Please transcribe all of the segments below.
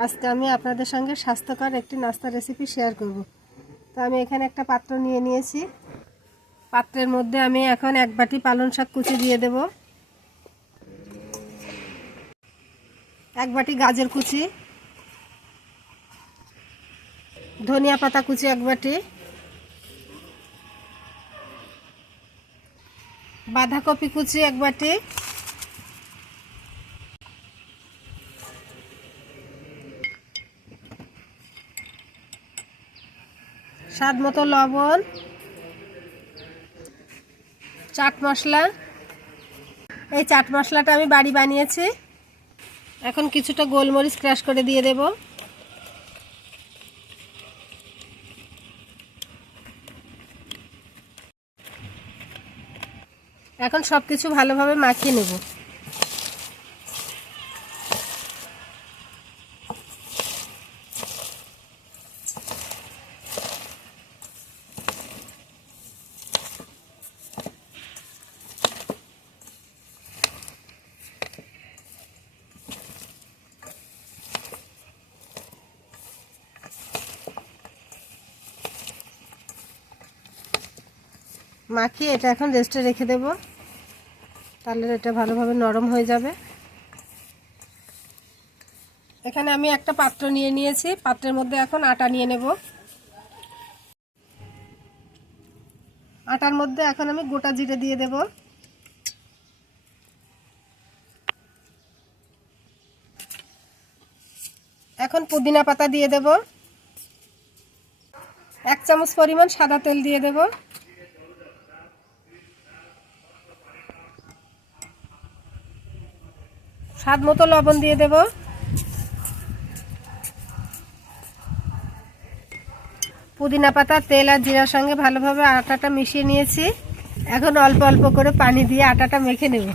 আজকে আমি আপনাদের সঙ্গে স্বাস্থ্যকর একটি নাস্তা রেসিপি শেয়ার করব। তো আমি এখানে একটা পাত্র নিয়ে নিয়েছি। পাত্রের মধ্যে আমি এখন এক বাটি পালং শাক কুচি দিয়ে দেব। এক বাটি গাজর কুচি। ধনিয়া পাতা কুচি এক বাটি। বাঁধাকপি কুচি এক বাটি। স্বাদ মতো লবণ, চাট মশলা। এই চাট মশলাটা আমি বাড়ি বানিয়েছি। এখন কিছুটা গোলমরিচ ক্রাশ করে দিয়ে দেব। এখন সব কিছু ভালোভাবে মাখিয়ে নেব। মাখিয়ে এটা এখন রেস্টে রেখে দেব। তাহলে এটা ভালোভাবে নরম হয়ে যাবে। এখানে আমি একটা পাত্র নিয়ে নিয়েছি। পাত্রের মধ্যে এখন আটা নিয়ে নেব। আটার মধ্যে এখন আমি গোটা জিরে দিয়ে দেব। এখন পুদিনা পাতা দিয়ে দেব। এক চামচ পরিমাণ সাদা তেল দিয়ে দেব। স্বাদ মতো লবণ দিয়ে দেব। পুদিনা পাতা, তেল আর জিরার সঙ্গে ভালোভাবে আটাটা মিশিয়ে নিয়েছি। এখন অল্প অল্প করে পানি দিয়ে আটাটা মেখে নেব।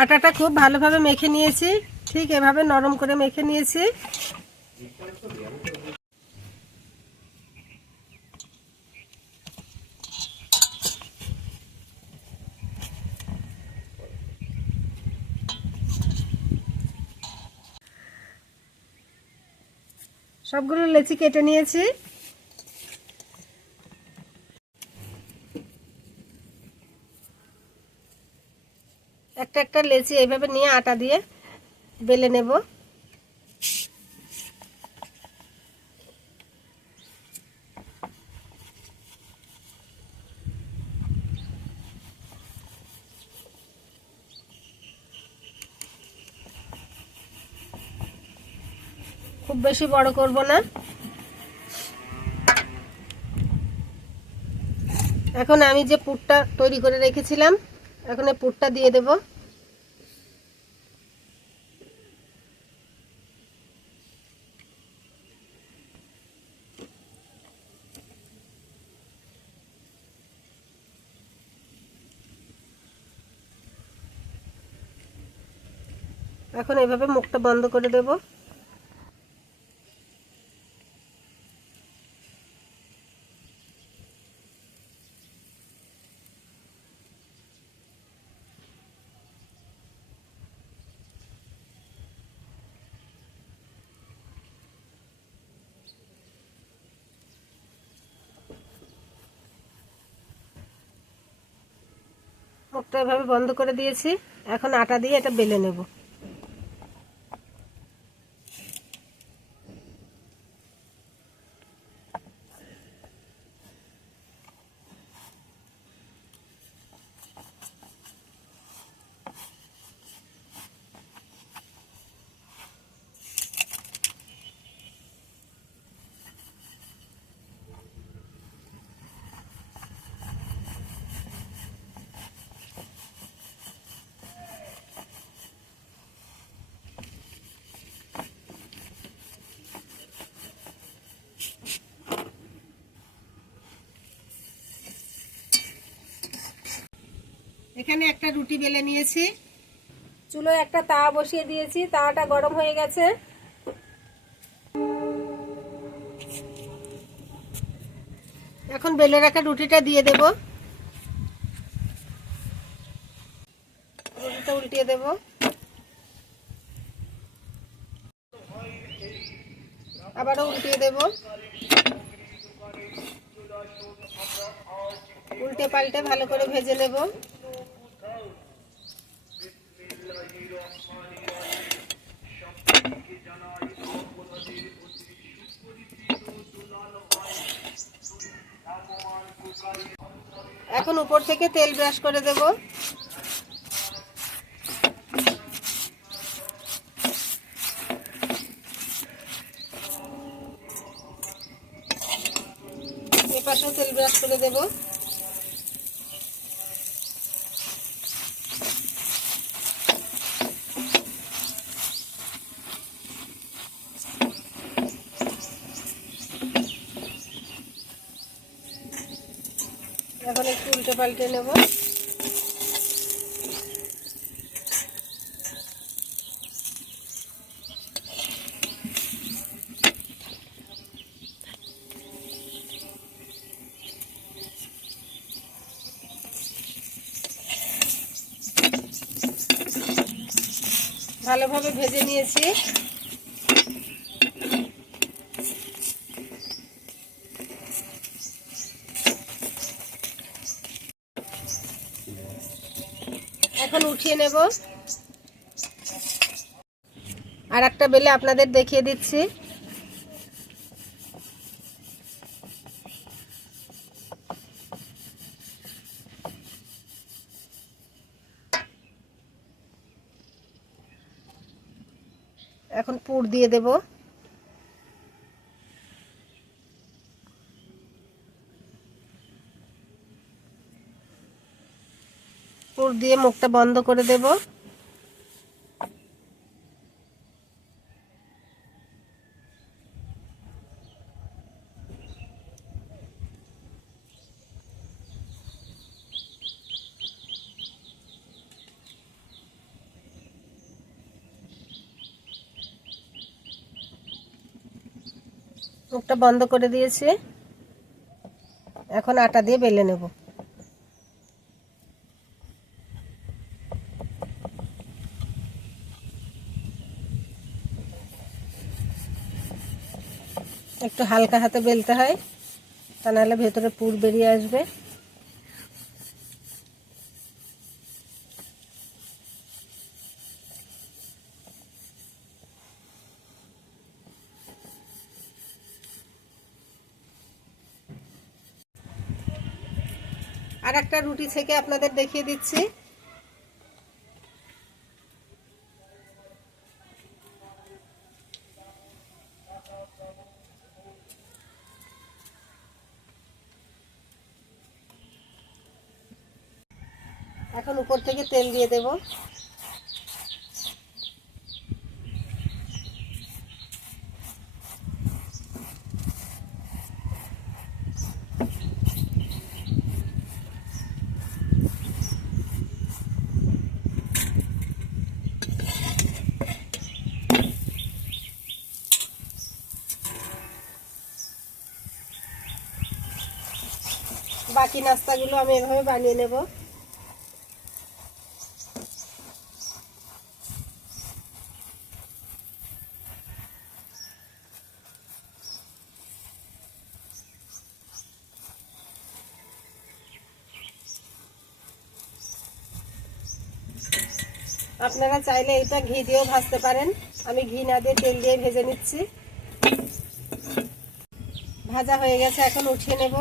আটাটা খুব ভালোভাবে মেখে নিয়েছি। ঠিক এভাবে নরম করে মেখে নিয়েছি। সবগুলো লেচি কেটে নিয়েছি। একটা একটা লেচি এইভাবে নিয়ে আটা দিয়ে বেলে নেব। খুব বেশি বড় করব না। এখন আমি যে পুরটা তৈরি করে রেখেছিলাম, এখন এই পুরটা দিয়ে দেব। এখন এভাবে মুখটা বন্ধ করে দেব। মুখটা এভাবে বন্ধ করে দিয়েছি। এখন আটা দিয়ে এটা বেলে নেব। এখানে একটা রুটি বেলে নিয়েছি। চুলোয় একটা তাওয়া বসিয়ে দিয়েছি তাওয়াটা গরম হয়ে গেছে। এখন বেলে রাখা রুটিটা দিয়ে দেব। রুটিটা উল্টিয়ে দেব। আবারও উল্টিয়ে দেব। উল্টে পাল্টে ভালো করে ভেজে নেব। এখন উপর থেকে তেল ব্রাশ করে দেব। এপাশেও তেল ব্রাশ করে দেব এখন একটু উল্টে পাল্টে নেব। ভালোভাবে ভেজে নিয়েছি। এখন উঠিয়ে নেব। আর একটা বেলে আপনাদের দেখিয়ে দিচ্ছি। এখন পুর দিয়ে দেব পুর দিয়ে মুখটা বন্ধ করে দেব। মুখটা বন্ধ করে দিয়েছি। এখন আটা দিয়ে বেলে নেব। একটু হালকা হাতে বেলতে হয়, তা নাহলে ভেতরে পুর বেরিয়ে আসবে। আর একটা রুটি থেকে আপনাদের দেখিয়ে দিচ্ছি। এখন উপর থেকে তেল দিয়ে দেব। বাকি নাস্তাগুলো আমি এভাবে বানিয়ে নেব। আপনারা চাইলে এটা ঘি দিয়েও ভাজতে পারেন। আমি ঘি না দিয়ে তেল দিয়ে ভেজে নিচ্ছি। ভাজা হয়ে গেছে, এখন উঠিয়ে নেব।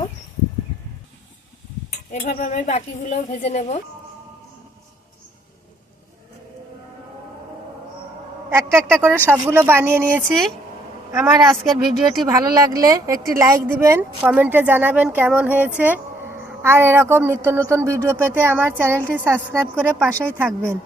এভাবে আমি বাকিগুলোও ভেজে নেব। একটা একটা করে সবগুলো বানিয়ে নিয়েছি। আমার আজকের ভিডিওটি ভালো লাগলে একটি লাইক দিবেন, কমেন্টে জানাবেন কেমন হয়েছে। আর এরকম নিত্য নতুন ভিডিও পেতে আমার চ্যানেলটি সাবস্ক্রাইব করে পাশেই থাকবেন।